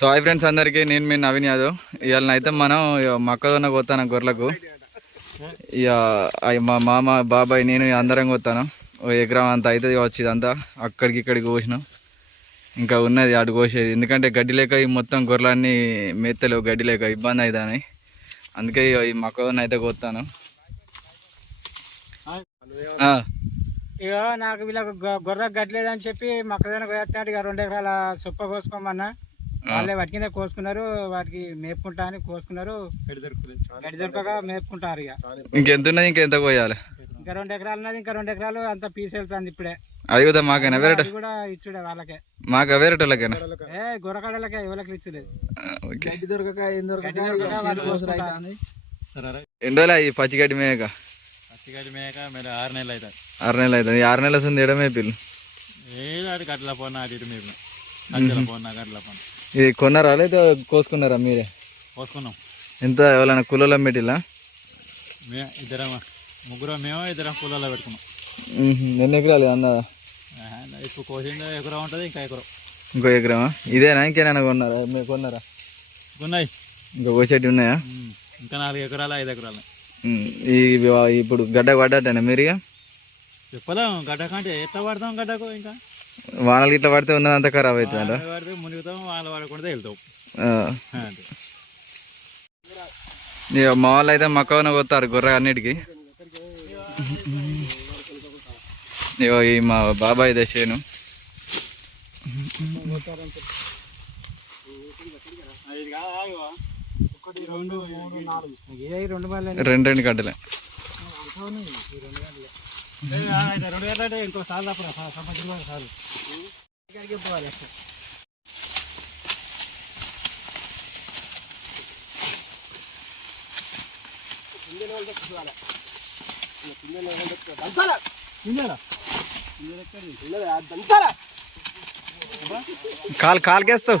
So hi friends అందరికీ నేను మీ నవీన్ యాదవ్. ఇవాళ అయితే మనం మొక్కజొన్న కొత్తాను గొర్రెలకు. ఇక మా మామ బాబాయ్ నేను అందరం కొత్తాను. ఓ ఎకరం అంత అవుతుంది వచ్చి ఇదంతా. అక్కడికి ఇక్కడికి కోసినాం. ఇంకా ఉన్నది అటు కోసేది. ఎందుకంటే గడ్డి లేక ఈ మొత్తం గొర్రెలన్నీ మేత్తలేవు గడ్డి లేక ఇబ్బంది అవుతుంది అందుకే ఈ మొక్కజొన్న అయితే కొత్తాను. ఆ, ఇక నాకు వీళ్ళకి గొర్రె గట్లేదని చెప్పి మొక్కజొన్న కోస్తాడు ఇక రెండు ఎకరాల సొప్ప కోసుకోమన్నా. వాళ్ళే వాటి కింద కోసుకున్నారు వాటికి మేపుకుంటా అని కోసుకున్నారు. గడ్డి దొరకక మేపుకుంటారు ఇక. ఇంకెంత ఉన్నది ఇంకెంత కోయాలి ఇంకా రెండు ఎకరాలు ఉన్నది ఇంకా రెండు ఎకరాలు అంత పీస్ వెళ్తుంది ఇప్పుడే. అది కూడా మాకైనా అది కూడా ఇచ్చుడే వాళ్ళకే. మాకు వేరేటోళ్ళకైనా ఏ గొర్రెకాడలకే ఎవరికి ఇచ్చులేదు. గడ్డి దొరకక ఏం దొరకక రోజులు అయ్యి పచ్చిగడ్డి మేక? పచ్చిగడ్డి మేక మీరు ఆరు నెలలు అవుతుంది. ఆరు నెలలు అవుతుంది. ఈ ఆరు నెలల వస్తుంది ఎడమే పిల్లు ఏదో అటు గట్ల పోనా అటు ఇటు గట్ల పోనా గట్ల పోనా. ఇది కొన్నారా లేదా కోసుకున్నారా మీరే? పోసుకున్నాం ఎంత ఎవరైనా కులలో పెట్టిలా ఇద్దరం ముగ్గురం మేము ఇద్దరం కూలలో పెట్టుకున్నాం. ఎన్ని ఎకరాలు అన్నదా ఇప్పుడు కోసింది ఎకరం ఉంటుంది ఇంకా ఎకరం. ఇంకో ఎకరమా? ఇదేనా? ఇంకేనా కొన్నారా? మీరు కొన్నారా? ఉన్నాయి. ఇంకో కోసేటి ఉన్నాయా? ఇంకా నాలుగు ఎకరాలు ఐదు ఎకరాలు. ఈ ఇప్పుడు గడ్డ పడ్డట్టేనా మీరు ఇక చెప్పలేం గడ్డ కంటే ఎట్లా పడతాం గడ్డకు ఇంకా? వానలు ఇట్లా పడితే ఉన్నదంతా ఖరాబ్ అవుతుందా? వాళ్ళు పడితే మునిగుతాం వాళ్ళు పడకుండా వెళ్తాం. అంతే. ఇక మా వాళ్ళు అయితే మక్కవన పోతారు గొర్రె అన్నిటికి ఇగో ఈ మా బాబాయ్ దశను రెండు రెండు మళ్ళీ రెండు రెండు గడ్డలే గంటలు అంటే ఇంకో సార్లు అప్పుడు సంవత్సరం సార్లు ఇక్కడికి పోవాలి కాలు కాలుకేస్తావు.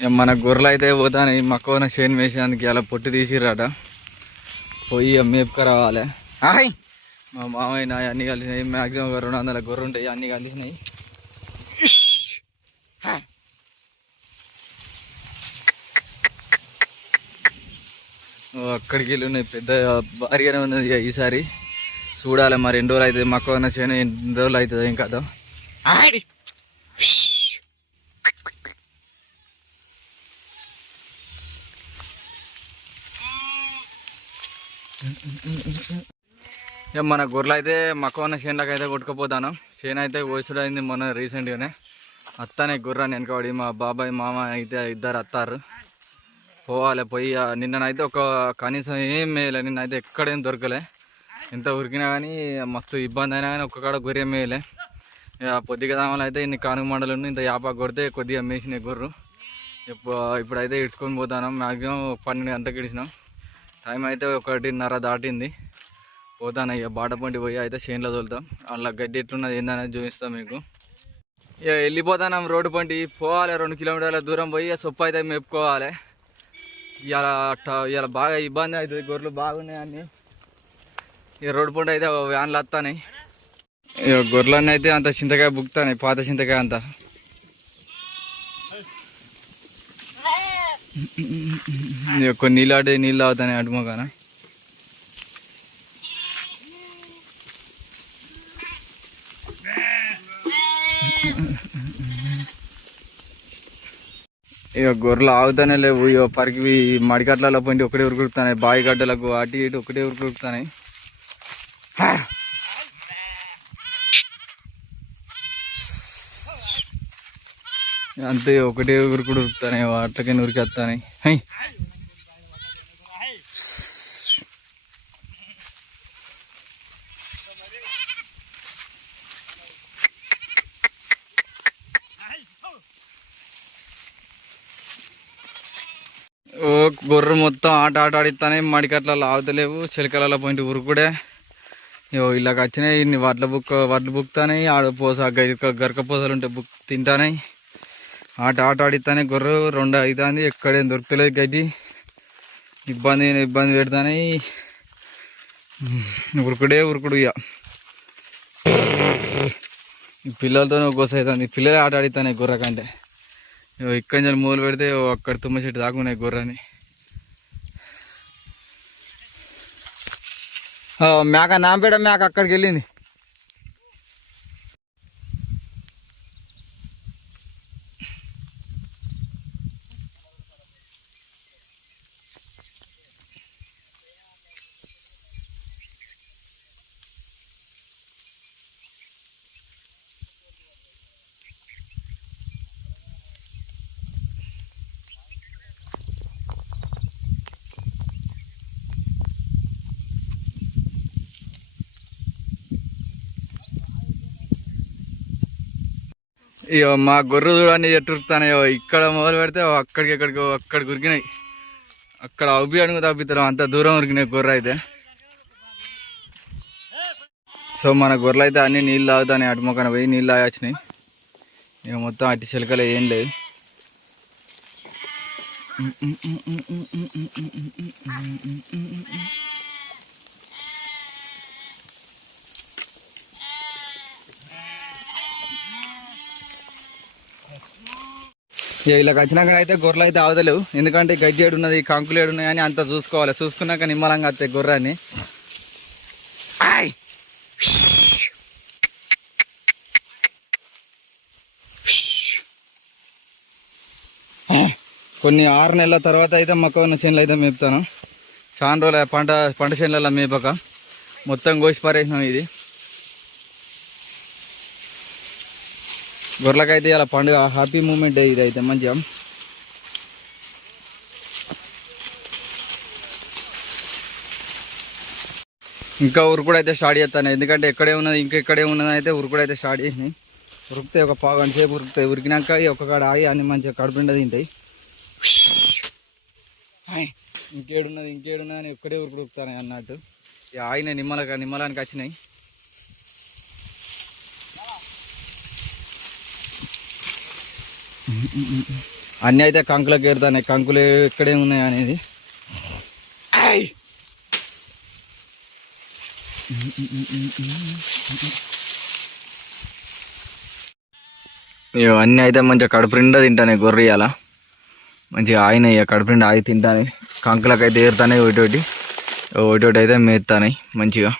మన గొర్రెలు అయితే పోతాను మక్కవన చేను వేసేదానికి అలా పొట్టు తీసిర్రట. పోయి మేపుక రావాలి. హాయ్ మా మామయ్య అన్ని కలిసినాయి మ్యాక్సిమం ఒక రెండు వందల గొర్రెలు ఉంటాయి అన్ని కలిసినాయి. అక్కడికి వెళ్ళి ఉన్నాయి పెద్ద భారీగానే ఉన్నది ఈసారి. చూడాలి మరి ఎన్ని రోజులు అవుతుంది మక్కవన చేను ఎన్ని రోజులు అవుతుంది ఇంకా ఇక మన గొర్రెలు అయితే మక్కవన్న చేనులకు అయితే కొట్టుకుపోతాను. చేను అయితే కోసుడు అయింది మొన్న రీసెంట్గానే. అత్తనే గుర్రాన్ని వెనకబడి మా బాబాయ్ మామ అయితే ఇద్దరు అత్తారు. పోవాలి పోయి నిన్ననైతే ఒక కనీసం ఏం మేయలే నిన్నైతే ఎక్కడేం దొరకలే. ఎంత ఉరికినా కానీ మస్తు ఇబ్బంది అయినా కానీ ఒక్క కాడ గొర్రె మేయలే. ఇక పొద్దుగా దామలు అయితే ఇన్ని కానుక మండలు ఇంత యాపా కొడితే కొద్దిగా మేసిన గుర్రు. ఇప్పుడు ఇప్పుడైతే ఇడ్చుకొని పోతాను. మ్యాక్సిమం పన్నెండు గంటలకు ఇడిచినాం. టైం అయితే ఒకటిన్నర దాటింది. పోతాను ఇక బాటపంటి పోయి అయితే చేనులో తోలుతాం. అలా గడ్డి ఎట్లున్నది ఏందనేది చూపిస్తాం మీకు. ఇక వెళ్ళిపోతాం రోడ్డు పంటి పోవాలి రెండు కిలోమీటర్ల దూరం పోయి ఇక సొప్పు అయితే మెప్పుకోవాలి ఇలా ఇలా బాగా ఇబ్బంది అవుతుంది. గొర్రెలు బాగున్నాయని ఈ ఇక రోడ్డు పంట అయితే వ్యాన్లు వస్తాయి ఇక గొర్రెలన్నీ అయితే అంత చింతకాయ బుక్తాయి పాత చింతకాయ అంతా ఇక కొన్ని నీళ్ళు ఆడే నీళ్ళు అవుతాయి అటుమోగాన ఇక గొర్రెలు ఆగుతానే లేవు. ఇక పరికి మడికట్లలో పోయి ఒకటే ఉరుకుడుతున్నాయి బావి గడ్డలకు అటు ఇటు ఒకటే ఉరుకుడుతున్నాయి అంతే ఒకటే ఉరుకుడు ఉరుకుతానే వాటికే ఉరికేస్తానే హై ఓ గొర్రె మొత్తం ఆట ఆట ఆడిస్తానే మడికట్లలో ఆగుతలేవు చిలకలలో పోయింటి ఉరుకుడే ఇగో ఇలాగ వచ్చినాయి ఇన్ని వడ్ల బుక్ వడ్లు బుక్తానే ఆడ పోస గరిక గరక పోసలు ఉంటే బుక్ తింటానే. ఆట ఆట ఆడిస్తానే గొర్రె రెండు అవుతుంది ఎక్కడేం దొరుకుతలేదు గడ్డి. ఇబ్బంది ఇబ్బంది పెడతానే. ఉరుకుడే ఉరుకుడు ఇక ఈ పిల్లలతోనే అవుతుంది పిల్లలే ఆట ఆడిస్తానే గొర్రె కంటే ఇక్కడి నుంచి మూలు పెడితే అక్కడ తుమ్మ చెట్టు దాకున్నాయి గొర్రెని. మేక నాంపేట మేక అక్కడికి వెళ్ళింది. ఇక మా గొర్రె చూడని ఎట్టు ఇక్కడ మొదలు పెడితే అక్కడికి ఎక్కడికి అక్కడికి ఉరికినాయి అక్కడ అవ్వి అడుగు తప్పితారు అంత దూరం ఉరికినాయి గొర్రె అయితే. సో మన గొర్రెలు అయితే అన్ని నీళ్ళు తాగుతాయి అటు మొక్కన పోయి నీళ్ళు తాగొచ్చినాయి. ఇక మొత్తం అటు చిలకలు ఏం లేదు ఇక ఇలా వచ్చినాక అయితే గొర్రెలు అయితే అవదలేవు ఎందుకంటే గడ్డి ఏడు ఉన్నది కంకులు ఏడు ఉన్నాయి అని అంత చూసుకోవాలి. చూసుకున్నాక నిమ్మలంగా వస్తాయి గొర్రెని కొన్ని ఆరు నెలల తర్వాత అయితే మొక్క ఉన్న చేనులు అయితే మేపుతాను. చాలా రోజుల పంట పంట చేనులలో మేపక మొత్తం కోసి పారేసినాం ఇది. గొర్రెలకైతే ఇలా పండుగ. హ్యాపీ మూమెంట్ ఇది అయితే మంచిగా. ఇంకా ఉరుకుడు అయితే స్టార్ట్ చేస్తాను. ఎందుకంటే ఎక్కడే ఉన్నది ఇంకా ఎక్కడే ఉన్నది అయితే ఉరుకుడు అయితే స్టార్ట్ చేసినాయి. ఉరికితే ఒక పావు గంట సేపు ఉరుకుతాయి ఉరికినాక ఈ ఒక కాడ ఆగి అన్ని మంచిగా కడుపుండ తింటాయి. ఇంకేడున్నది ఇంకేడున్నది అని ఒక్కడే ఉరుకుడు ఉరుకుతాను అన్నట్టు. ఇక ఆగినాయి నిమ్మల నిమ్మలానికి వచ్చినాయి. అన్నీ అయితే కంకులకు ఏరుతాయి కంకులు ఎక్కడే ఉన్నాయి అనేది. అన్నీ అయితే మంచిగా కడుపు నిండా తింటానే గొర్రె అలా మంచిగా ఆయన ఇక కడుపు నిండా ఆగి తింటానే. కంకులకు అయితే ఏరుతానే ఒకటి ఒకటి ఒకటి ఒకటి అయితే మేస్తానే మంచిగా.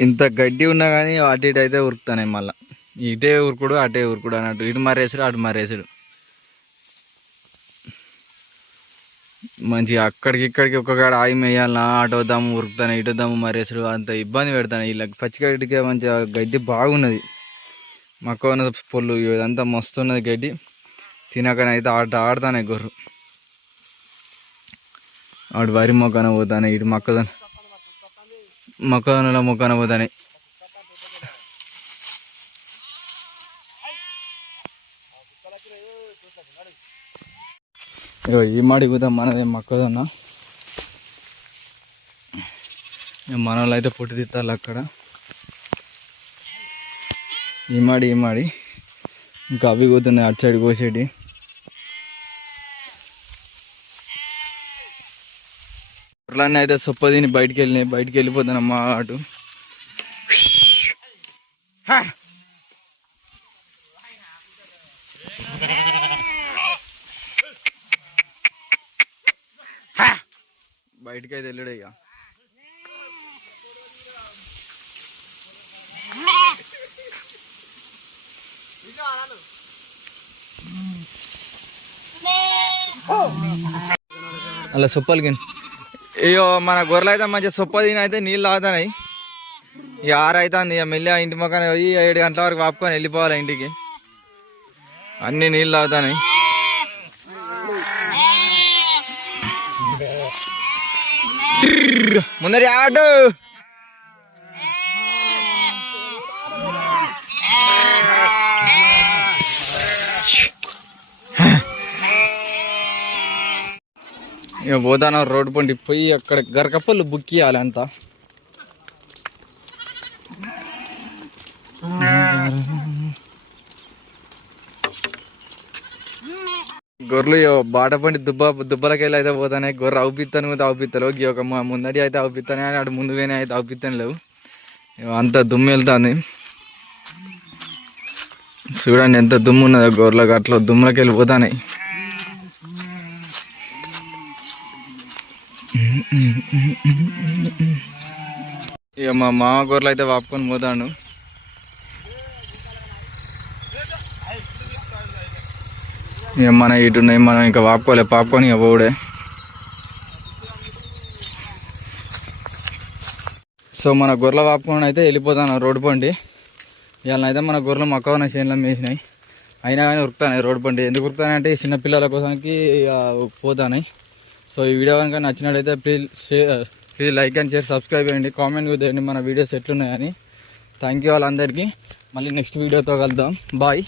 ఇంత గడ్డి ఉన్నా కానీ అటు ఇటు అయితే ఉరుకుతానే మళ్ళీ. ఇటే ఉరుకుడు అటే ఉరుకుడు అన్నట్టు. ఇటు మరేసుడు అటు మరేసుడు మంచిగా అక్కడికి ఇక్కడికి ఒక కాడ ఆయి మేయాలనా? అటు వద్దాము ఉరుకుతాను. ఇటు దమ్ము మరేసుడు అంత ఇబ్బంది పెడతాను. వీళ్ళకి పచ్చిగడ్డికే మంచిగా గడ్డి బాగున్నది. మక్కువ పొల్లు ఇదంతా మస్తు ఉన్నది గడ్డి తినకనైతే ఆట ఆడతానే గొర్రు. ఆడు వరి మొక్కన పోతానే ఇటు మొక్కదాని మొక్కజొన్నల మొక్కన పోతానే. ఇగో ఈ మాడి పోతాం మనదే మొక్కజొన్న మన వాళ్ళు అయితే పుట్టి తిత్తాలి అక్కడ. ఈ మాడి ఈ మాడి. ఇంకా అవి కూతున్నాయి అటు సైడ్ కోసేటి. అట్లనే అయితే సొప్ప తిని బయటికి వెళ్ళినాయి బయటికి వెళ్ళిపోతానమ్మా అటు. బయటికి అయితే వెళ్ళాడు ఇక. అలా సొప్పలు అయ్యో మన గొర్రెలు అయితే మంచిగా సొప్ప తిని అయితే నీళ్ళు తాగుతున్నాయి. ఇక ఆరు అవుతుంది ఇక మెల్లి ఆ ఇంటి మొక్కన పోయి ఏడు గంటల వరకు వాపుకొని వెళ్ళిపోవాలి ఇంటికి. అన్ని నీళ్ళు తాగుతాయి ముందరి ఆడు ఇక పోతాను రోడ్డు పండి పోయి అక్కడ గరకప్పలు బుక్ చేయాలి అంతా. గొర్రెలు ఇగో బాట పండి దుబ్బ దుబ్బలకెళ్ళి అయితే పోతానే. గొర్రె అవుపిత్తాను కూడా అవుపిత్తలేవు ఈ ఒక మా ముందడి అయితే అవుపిత్తానే అని అటు ముందు అయితే అవుపిస్తాను లేవు. ఇగో అంత దుమ్ము వెళ్తుంది. చూడండి ఎంత దుమ్ము ఉన్నదో గొర్రెలకు అట్లా దుమ్ములకి వెళ్ళి ఇక మా మామ గొర్రెలు అయితే వాపుకొని పోతాను ఇక మన ఇటున్నాయి మనం ఇంకా వాపుకోలే పాపుకొని ఇక పోడే సో మన గొర్రెల వాపుకొని అయితే వెళ్ళిపోతాను రోడ్డు పండి ఇవాళ అయితే మన గొర్రెలు మక్క చేనులో మేసినాయి. అయినా కానీ ఉరుకుతాయి రోడ్డు పండి ఎందుకు ఉరుకుతాయి అంటే చిన్న పిల్లల కోసానికి పోతాయి సో ఈ వీడియో కనుక నచ్చినట్లయితే please please like and share subscribe చేయండి. కామెంట్ చేయండి. మన వీడియోస్ ఎట్లున్నాయని. థ్యాంక్ యూ వాళ్ళందరికీ మళ్ళీ నెక్స్ట్ వీడియోతో కలుద్దాం. బాయ్